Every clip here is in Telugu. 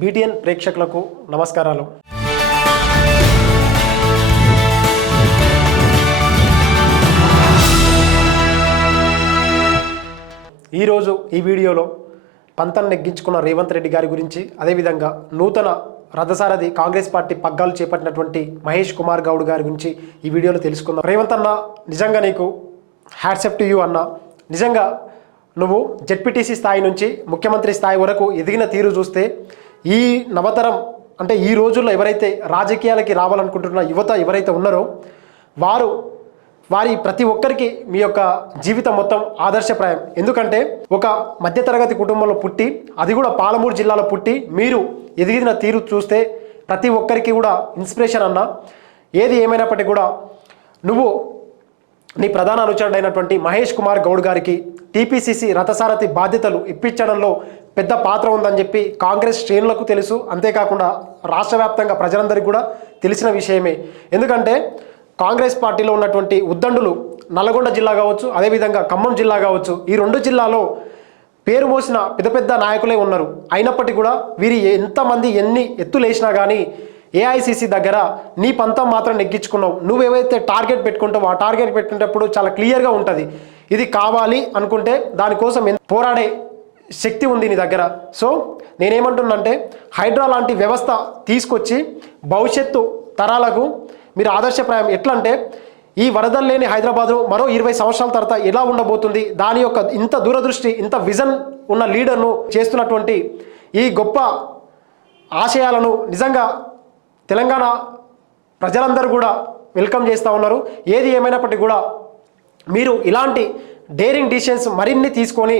బీటీఎన్ ప్రేక్షకులకు నమస్కారాలు. ఈరోజు ఈ వీడియోలో పంతం నెగ్గించుకున్న రేవంత్ రెడ్డి గారి గురించి అదేవిధంగా నూతన రథసారథి కాంగ్రెస్ పార్టీ పగ్గాలు చేపట్టినటువంటి మహేష్ కుమార్ గౌడ్ గారి గురించి ఈ వీడియోలో తెలుసుకుందాం. రేవంత్ అన్న నిజంగా నీకు హ్యాట్సెప్ టు యూ అన్న. నిజంగా నువ్వు జెడ్పీటీసీ స్థాయి నుంచి ముఖ్యమంత్రి స్థాయి వరకు ఎదిగిన తీరు చూస్తే ఈ నవతరం అంటే ఈ రోజుల్లో ఎవరైతే రాజకీయాలకి రావాలనుకుంటున్న యువత ఎవరైతే ఉన్నారో వారు వారి ప్రతి ఒక్కరికి మీ యొక్క జీవితం మొత్తం ఆదర్శప్రాయం. ఎందుకంటే ఒక మధ్యతరగతి కుటుంబంలో పుట్టి అది కూడా పాలమూరు జిల్లాలో పుట్టి మీరు ఎదిగిన తీరు చూస్తే ప్రతి ఒక్కరికి కూడా ఇన్స్పిరేషన్ అన్న ఏది ఏమైనప్పటికీ కూడా నువ్వు నీ ప్రధాన అనుచరుడైనటువంటి మహేష్ కుమార్ గౌడ్ గారికి టీపీసీసీ రథసారథి బాధ్యతలు ఇప్పించడంలో పెద్ద పాత్ర ఉందని చెప్పి కాంగ్రెస్ శ్రేణులకు తెలుసు. అంతేకాకుండా రాష్ట్ర వ్యాప్తంగా ప్రజలందరికీ కూడా తెలిసిన విషయమే. ఎందుకంటే కాంగ్రెస్ పార్టీలో ఉన్నటువంటి ఉద్దండులు నల్గొండ జిల్లా కావచ్చు అదేవిధంగా ఖమ్మం జిల్లా కావచ్చు ఈ రెండు జిల్లాలో పేరు మోసిన పెద్ద పెద్ద నాయకులే ఉన్నారు. అయినప్పటికీ కూడా వీరి ఎంతమంది ఎన్ని ఎత్తులేసినా కానీ ఏఐసిసి దగ్గర నీ పంతం మాత్రం నెగ్గించుకున్నావు. నువ్వేవైతే టార్గెట్ పెట్టుకుంటావో ఆ టార్గెట్ పెట్టుకునేటప్పుడు చాలా క్లియర్గా ఉంటుంది. ఇది కావాలి అనుకుంటే దానికోసం ఎంత పోరాడే శక్తి ఉంది నీ దగ్గర. సో నేనేమంటున్నానంటే హైడ్రా లాంటి వ్యవస్థ తీసుకొచ్చి భవిష్యత్తు తరాలకు మీరు ఆదర్శప్రాయం ఎట్లా అంటే ఈ వరదలు లేని హైదరాబాదు మరో ఇరవై సంవత్సరాల తర్వాత ఎలా ఉండబోతుంది దాని యొక్క ఇంత దూరదృష్టి ఇంత విజన్ ఉన్న లీడర్ను చేస్తున్నటువంటి ఈ గొప్ప ఆశయాలను నిజంగా తెలంగాణ ప్రజలందరూ కూడా వెల్కమ్ చేస్తూ ఉన్నారు. ఏది ఏమైనప్పటికీ కూడా మీరు ఇలాంటి డేరింగ్ డిసిషన్స్ మరిన్ని తీసుకొని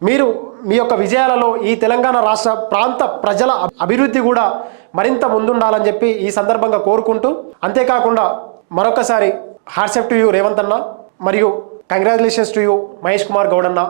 మీరు మీ యొక్క విజయాలలో ఈ తెలంగాణ రాష్ట్ర ప్రాంత ప్రజల అభివృద్ధి కూడా మరింత ముందుండాలని చెప్పి ఈ సందర్భంగా కోరుకుంటూ అంతేకాకుండా మరొకసారి హార్సెప్ టు యూ రేవంత్ అన్న మరియు congratulations to you Mahesh Kumar Goud అన్న